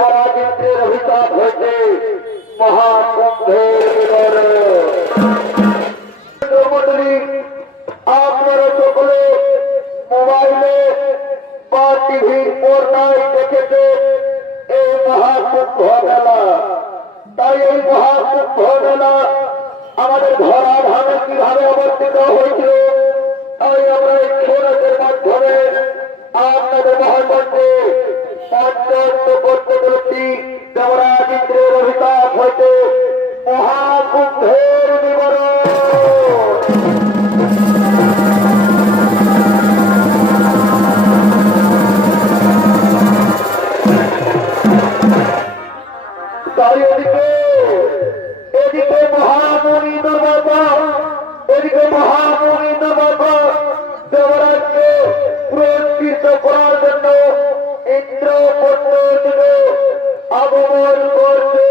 পরাজিতের অভিশাপ হয়েছে মহাকুম্ভের মন্ডলী। আপনারা সকলে মোবাইলে বা টিভির পর্দায় দেখেছে এই মহাকুম্ভ মেলা। তাই এই মহাকুম্ভ মেলা আমাদের ধরাধামে কিভাবে অবস্থিত হয়েছিল তাই আমরা এই ছোটদের মাধ্যমে আপনাদের মহামন্ত্রে পঞ্চায়েত করতে চলেছি। দেবরাজিন্দ্রের অভিশাপ হইতে মহাকুম্ভের বিবরণ। তাই এদিকে মহামণি নবাবা, এদিকে মহামণি নবাবা দেবরাজকে পুরস্কৃত করার জন্য ইন্দ্র পর্বত আগমন করছে।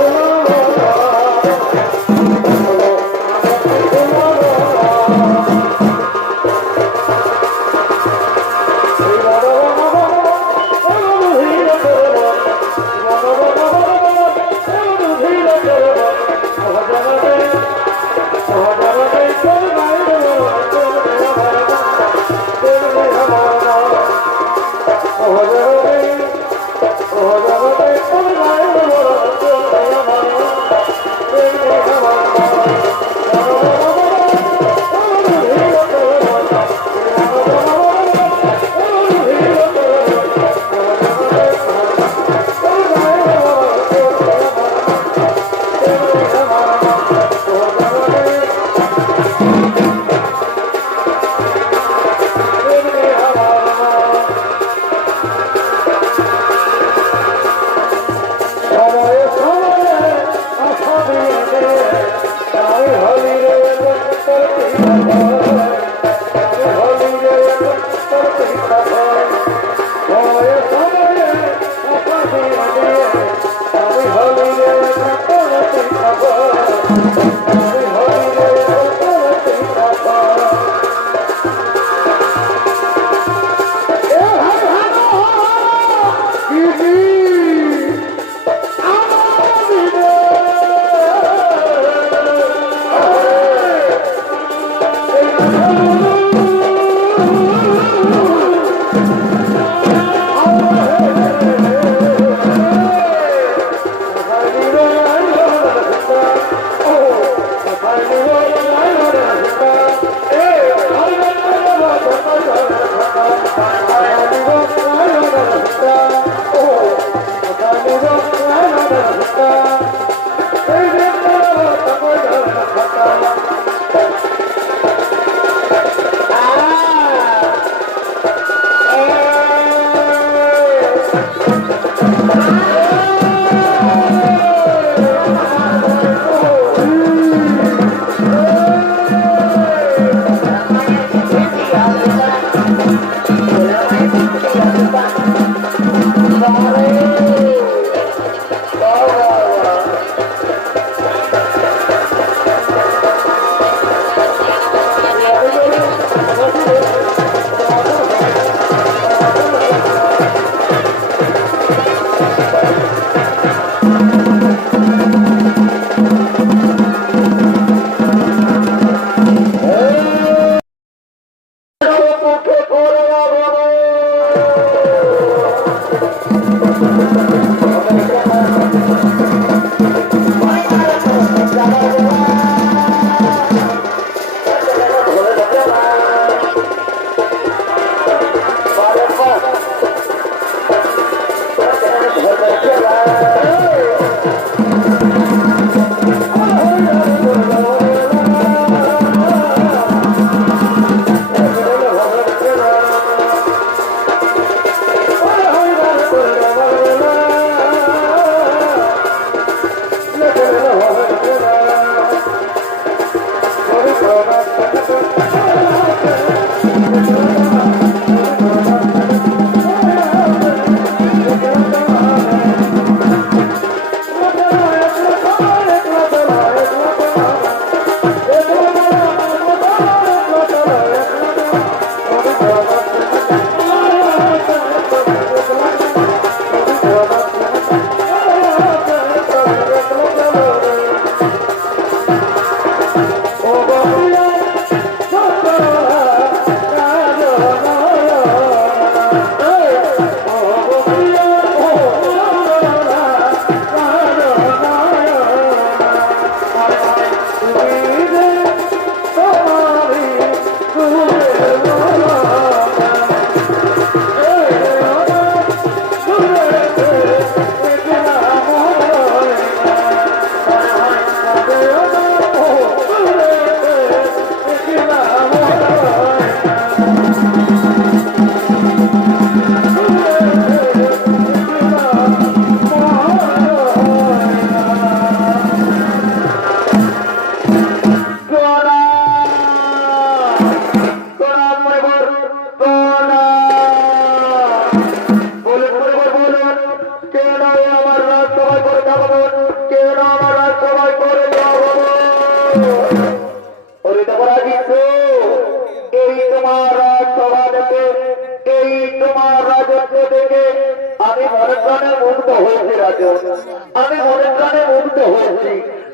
Oh,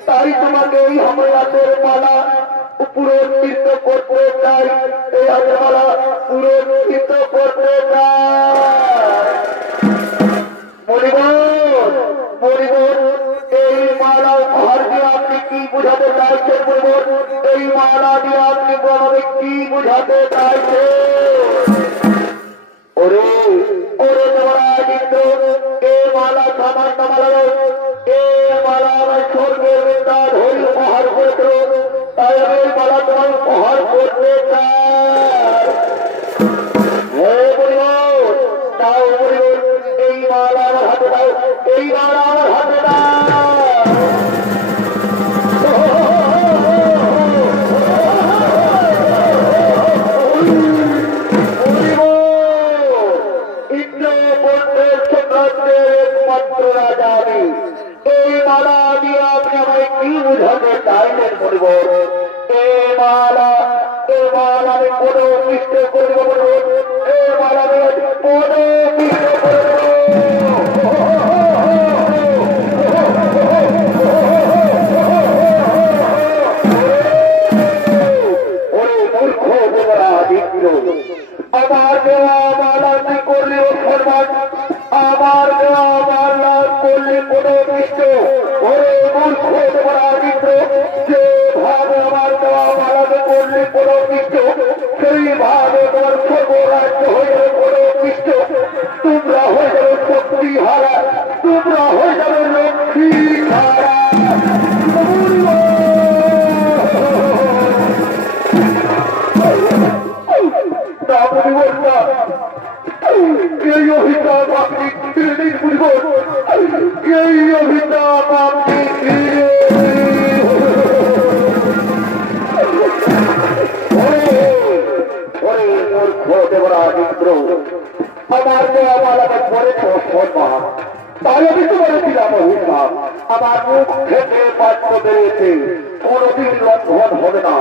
তাই তোমাকে এই হামলাতের মালা পুরস্কৃত করতে চাই, এই হাতের মালা পুরস্কৃত করতে চাই। এই মালা উপহার দিয়ে আপনি কি বুঝাতে চাইছেন? এই মালা দিয়ে আপনি আমাকে কি বুঝাতে চাইছেন? ওরে ওরে দেবরাজ ইন্দ্র, এ মালা সামান্য মালা, এ মালা আমার স্বর্গের বেতার হই উপহার করেছিল, তাই আমি এই মালা তোমার উপহার করতে চাই। হে বলিব তাও বলিব, এই মালা আমার হাতে দাও, এই মালা আমার হাতে দাও। একমাত্র রাজা আমি, এই মালা দিয়ে আপনি আমায় কি বুঝাতে চাইলেন? বলব এ মালা আমি কোনো পিষ্ট করব, এ মালা আমি কোনো পিষ্ট করব। ওরে মূর্খ দেবরাজ ইন্দ্র, আমার দেওয়া মালা তুই করলি অসম্মান, আমার দেওয়া মালা করলে কোনো পিষ্ট। ওরে মূর্খ দেবরাজ ইন্দ্র, যেভাবে আমার দেওয়া মালাকে করলে কোনো পিষ্ট, সেইভাবে তোমার সর্বরাজ্য হয়ে যাবে কোনো পিষ্ট। তোমরা হয়ে যাবে শক্তি হারা, তোমরা হয়ে যাবে লক্ষ্মী হারা। এই অভিশাপ আপনি ফিরে দিন, বুঝব এই অভিশাপ আপনি ফিরে। মূর্খ দেবরাজ ইন্দ্র, আমার দেওয়া মালাকে পড়েছে অসম্মান, তাই আমি তো বলেছিলাম অভিশাপ। আমার মুখ থেকে বাক্য বেরিয়েছে, কোনদিন লঙ্ঘন হবে না,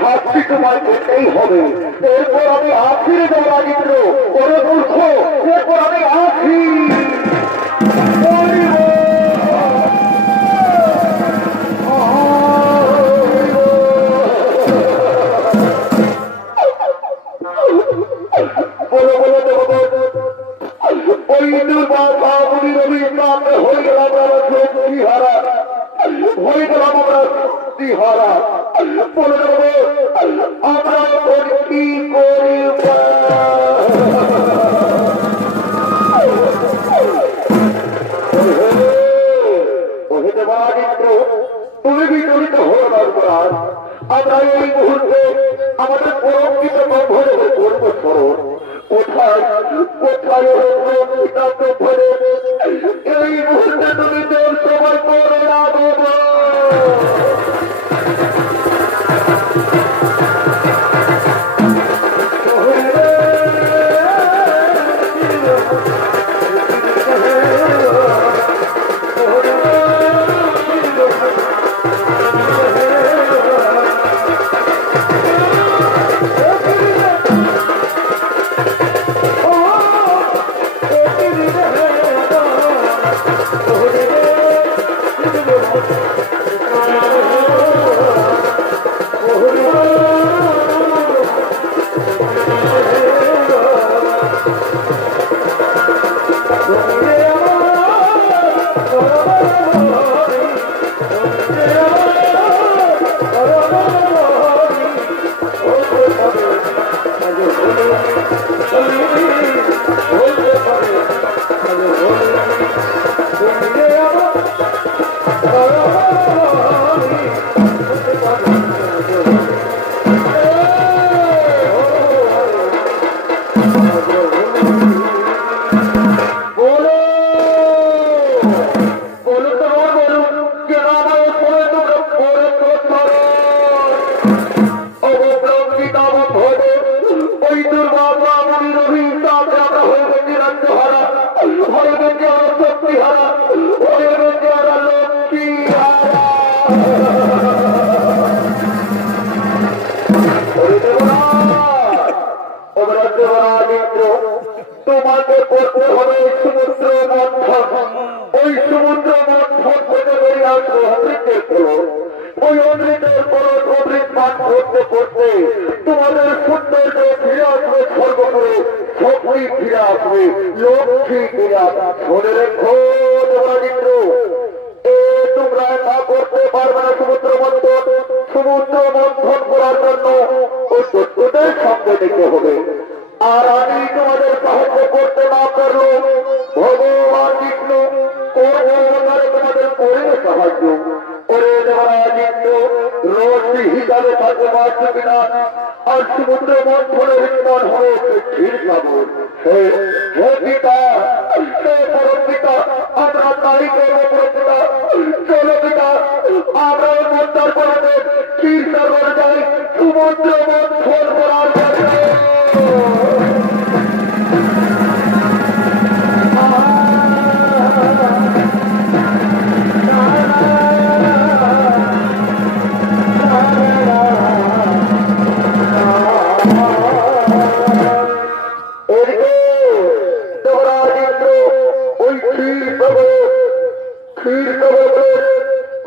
শাস্তি তোমায় পেতেই হবে। এরপর আমি আছি দেবরাজ ইন্দ্র। ওরে মূর্খ, এরপর আমি আছি। বলো বলো দেবতা, ওই দুর্বাধা মুনি রবি সামনে হয়ে গেলাম আমরা শক্তি হারা, হয়ে গেলাম আমরা শক্তি হারা। বলে দেবো আমরা কি করি? তুমি বিচলিত হো না। আমরা এই মুহূর্তে আমাদের পরমকৃত ব্রহ্মদেব করব স্মরণ। কোথায় কোথায় এই মুহূর্তে তুমি তোর সময় করে না দেবো। তোমাকে করতে হবে সমুদ্র মন্থন। ওই সমুদ্র মন্থন থেকে বেরিয়ে আসবে অমৃতের ফলন। ওই অমৃতের ফলন অমৃত পান করতে করতে তোমাদের সৌন্দর্য ফিরে আসবে, স্বর্গপুরে শক্তি ফিরে আসবে, লক্ষ্মী ফিরে আসবে। মনে রেখো দেবরাজিত্র, তোমরা তা করতে পারবে না সমুদ্র মন্থন। সমুদ্র মন্থন করার জন্য ওই দৈত্যদের সঙ্গে নিতে হবে। আর আমি তোমাদের সাহায্য করতে না পারলো ভগবান বিষ্ণু তোমাদের করবে সাহায্য করে। দেবরাজিত্র রশ্মি হিসাবে থাকে বাঁচবে না। আর সমুদ্র মন্থনের নির্মাণ হবে ক্ষীর সাগর। হে পিতা, হে পরম পিতা, আমরা তাই করবো পরম পিতা। চলো পিতা, আমরা মন্দার করবে ক্ষীর সাগর যাই সমুদ্র মন্থন করার জন্য।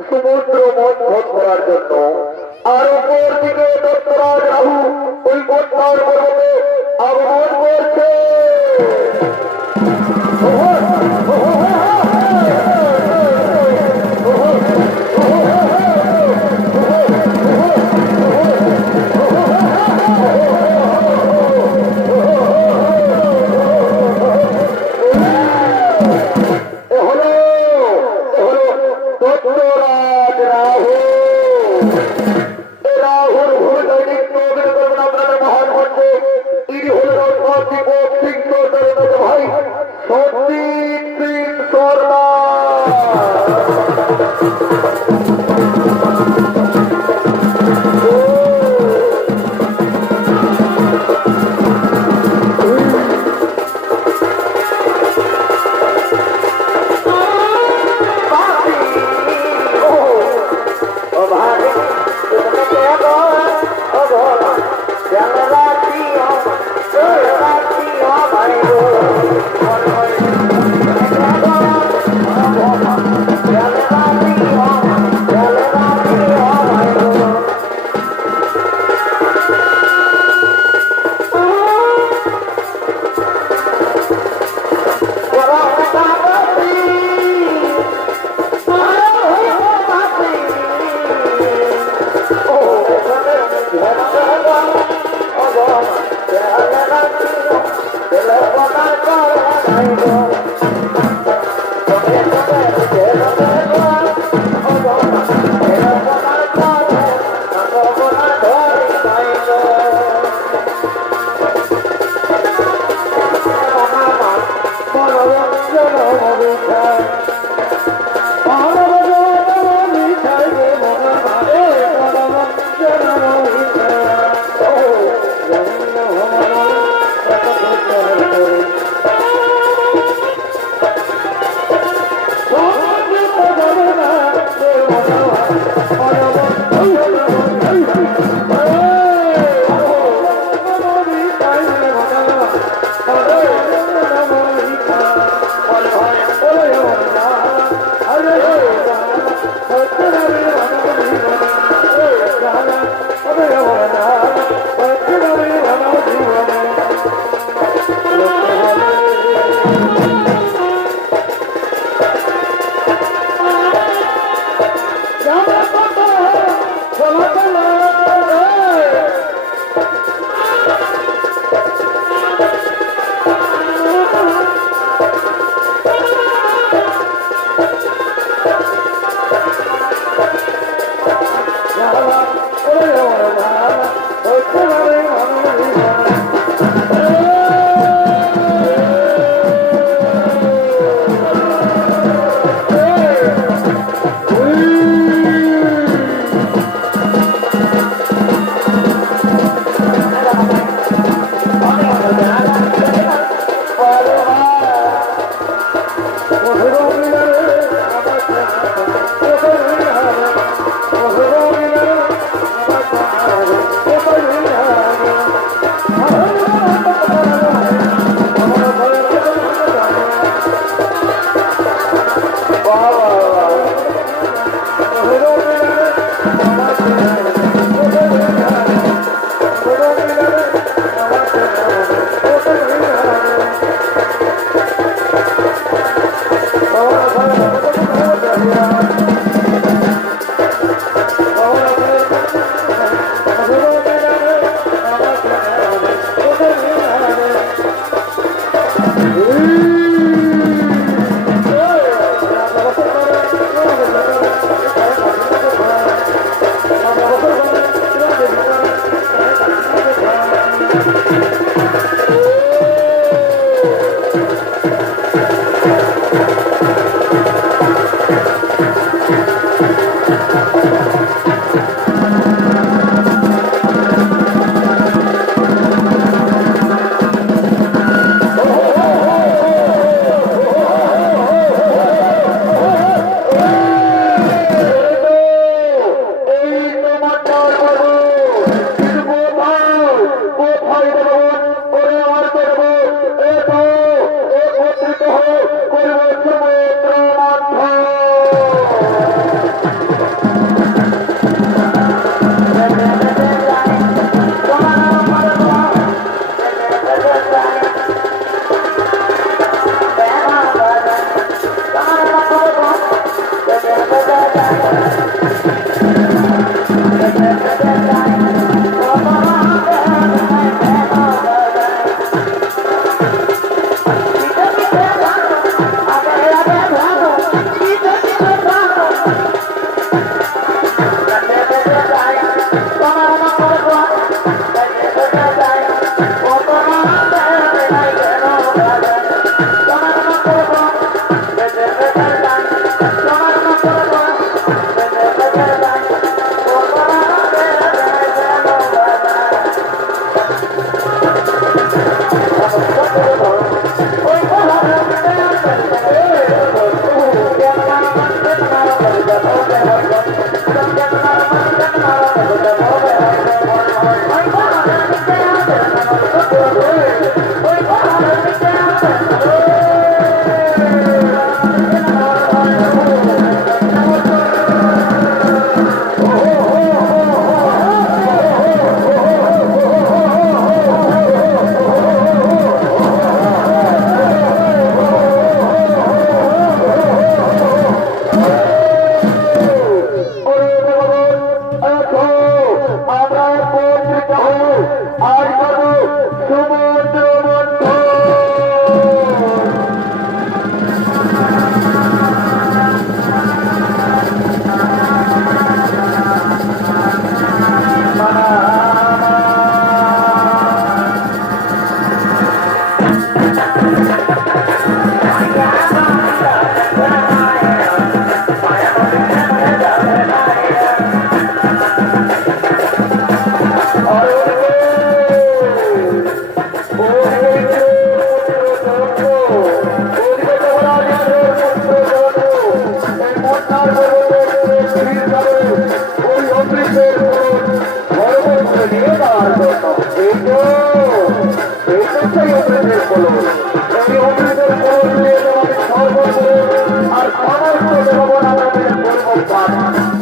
সমুদ্র মন্থন করার জন্য। আর উপর দিকে দত্তরাজ রাহু ওই মন্থন করবে আগমন করছে। রাহুর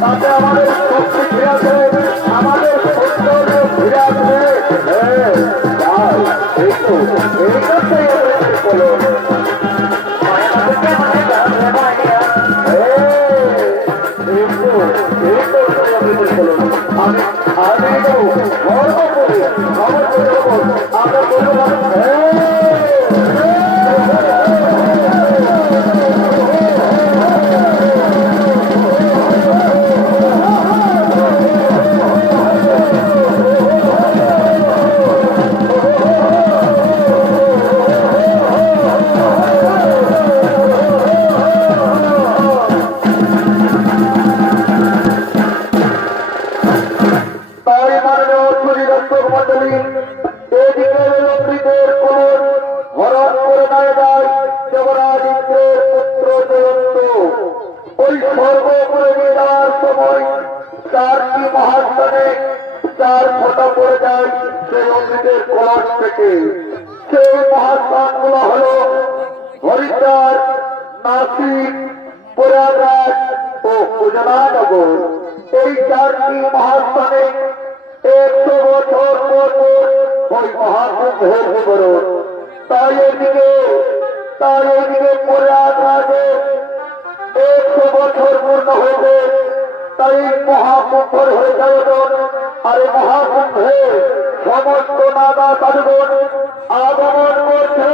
তাতে আমাদের শক্তি ফিরে আসবে, আমাদের সৌন্দর্য ফিরে আসবে। এই তো এই কথাই বলো। আমি গর্ব করি খবর করে আমরা বলবো সেই মহাস্থানগুলো হল হরিদ্বার, নাসিক, প্রয়াগরাজ ও উজলানগর। এই চারটি মহাস্থানে 100 বছর পর ওই মহাকুম্ভের বিবরণ। তাই এদিকে প্রয়াগরাজে 100 বছর পূর্ণ হয়েছে। তাই মহাকুম্ভের হয়ে যাবে। আর এই মহাকুম্ভে সমস্ত নাগা সাধুগণ আগমন করছে।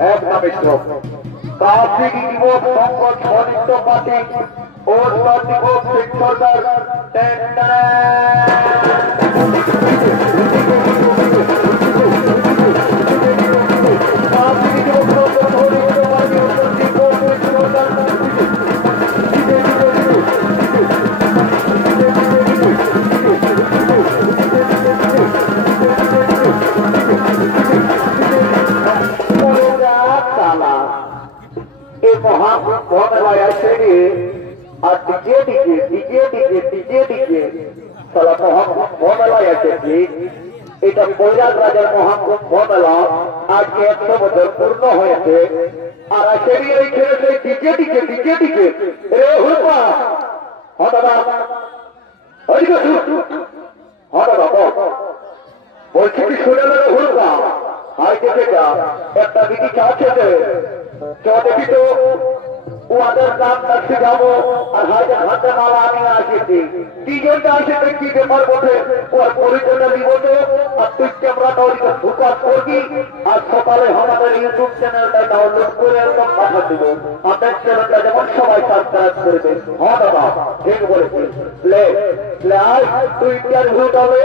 এক নামে শ্লোক কার্তিক যুবক সংকট সনিত্য পাতি ও যুবক শিক্ষকদার এটা বৈরাগ রাজার মহাকুম্ভ মেলা আজকে 100 বছর পূর্ণ হয়েছে আর সেদিকে এই খেলেছে ডিজে ডিজে ডিজে ডিজে রে হুরপা হঠাৎ বলছি কি শুনে নেবে হুরপা হাই দেখে যা একটা দিদি চাচ্ছে দেখি তো ওদের নাম রাখতে যাবো আর হাজার হাতে মালা আমি আসেছি তিনজনটা আসে দেখি ব্যাপার বটে ওর পরিচয়টা দিব তো আর তুই ক্যামেরাটা ওদিকে ফোকাস করবি আর সকালে আমাদের ইউটিউব চ্যানেলটা ডাউনলোড করে একদম পাঠা দিব আমাদের চ্যানেলটা যেমন সবাই সাবস্ক্রাইব করবে হ্যাঁ দাদা ঠিক বলেছি লে আয় তুই ইন্টারভিউ হবে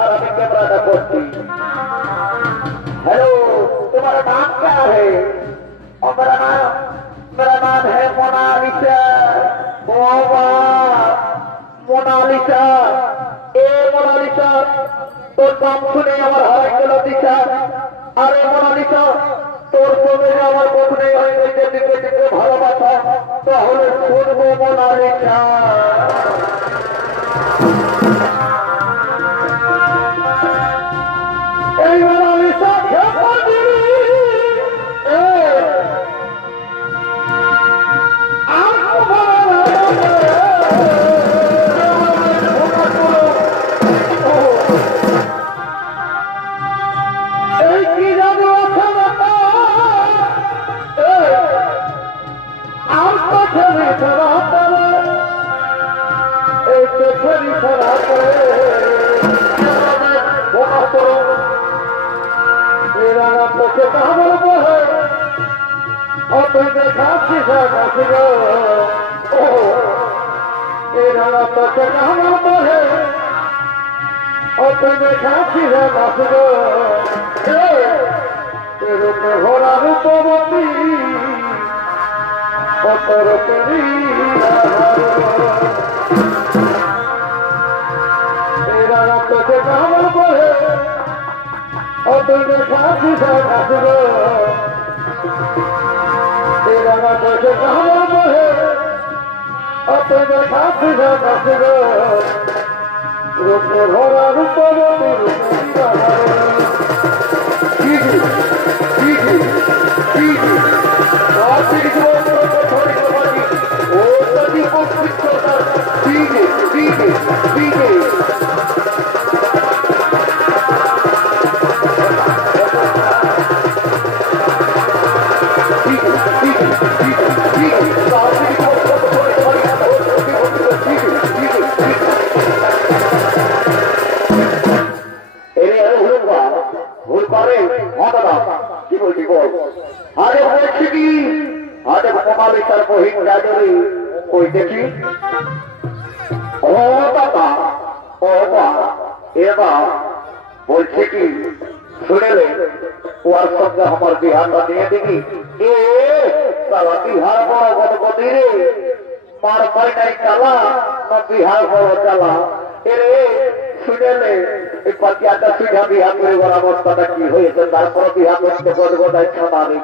আর আমি ক্যামেরাটা করছি हेलो तुम्हारा नाम क्या है और मेरा नाम है मोनालिसा मोनालिसा ए मोनालिसा তোর নাম শুনে আমার হারাই গেল দিশা আরে মোনালিসা তোর সঙ্গে আমার কখনোই হয়নি যে দিকে দিকে ভালোবাসা তাহলে শুনবো মোনালিসা এই মোনালিসা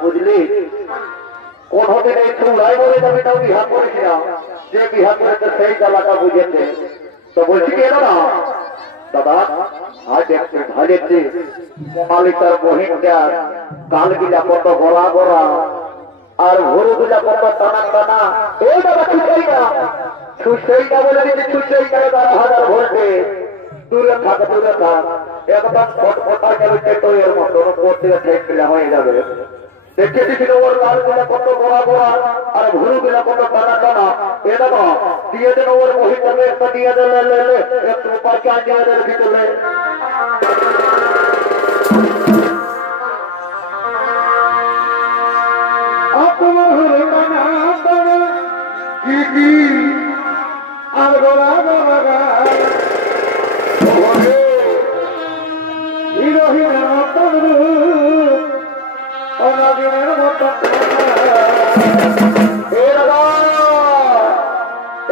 বুঝলি কোন হতে চুলাই বলে আমি বিহার করেছিলাম যে বিহার করেছে সেই জ্বালাটা বুঝেছে তো বলছি কি না দাদা আজ একটু ভাজেছে মোনালিসার বহিনটা কাল গিলা কত গোড়া গোড়া আর ভরু গিলা কত টানা টানা এই দাদা ছুসেইটা বলে দিচ্ছে ছুসেইটা 12,000 ভোল্টে দূরে থাক একদম ফটফটা গেলে টেটোয়ের মতো করতে ঠেকলে হয়ে যাবে দেখে দিছিল ওর লাল গিলা কত গোড়া গোড়া আর ভরু গিলা কত টানা টানা এ দাদা দিয়ে দেন ওর মহিলাকে একটা দিয়ে দিলে একটু পাঁচা দিয়ে দেন ভিতরে কি আর গোলা গোলা হিরোহিনের মতন রূপ অনাদিনের মতন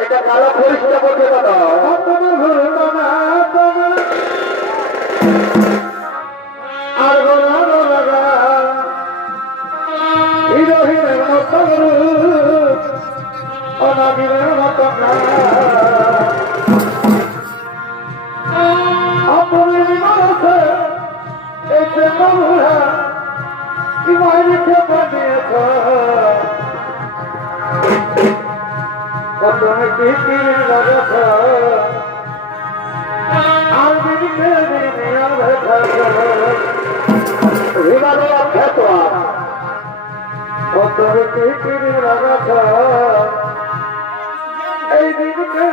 এটা কালো পরিষ্কার করতে কথা তোমার ঘুরে বাবা তোমার আর গোলা গোলা হিরোহিনের মতন রূপ অনাদিনের মতন আপনি মানুষে এসে বাবুরা কি মাইরিতে বানিয়েছ কত কি লাগাছ আর দিকে হিমালয় খ্যাত কত কি লাগাছ এই দিকে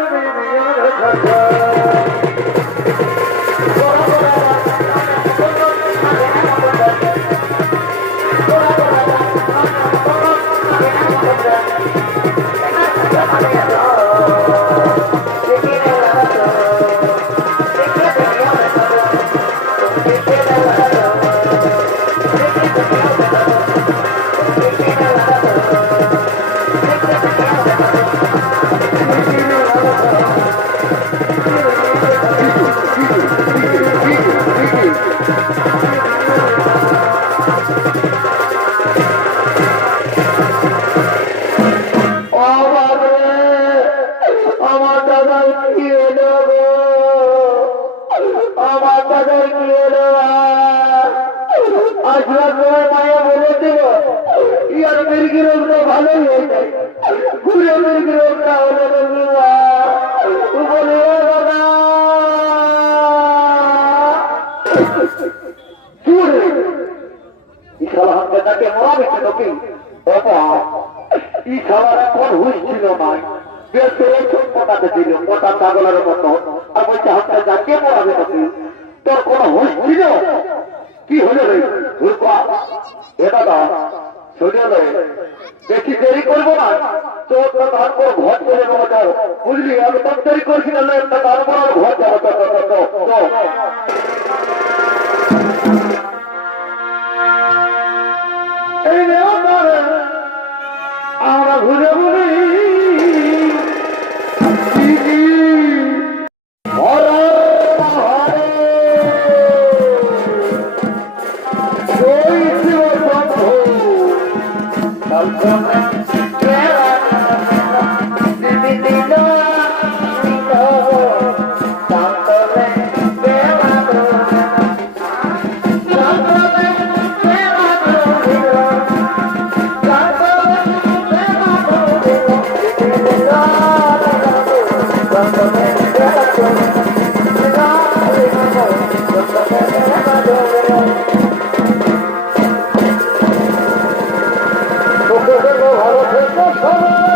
ভালোই হয়ে যায় ঘুরে রোগটা হলে তাকে মরাবে তোকে ই খাবার এখন হুশ ছিল না মোটাতে ছিল মোটা ছাগলের মতো আর বলছে হাতটা যাকে মরাবে তোকে তোর কোন হুশ ছিল কি হলো রে এটা শুনে বেশি দেরি করবো না তো তারপর ঘর চলে যাবো বুঝলি আমি তো দেরি করছি না তারপর ঘর যাবো আমরা ঘুরে ঘুরে ভালো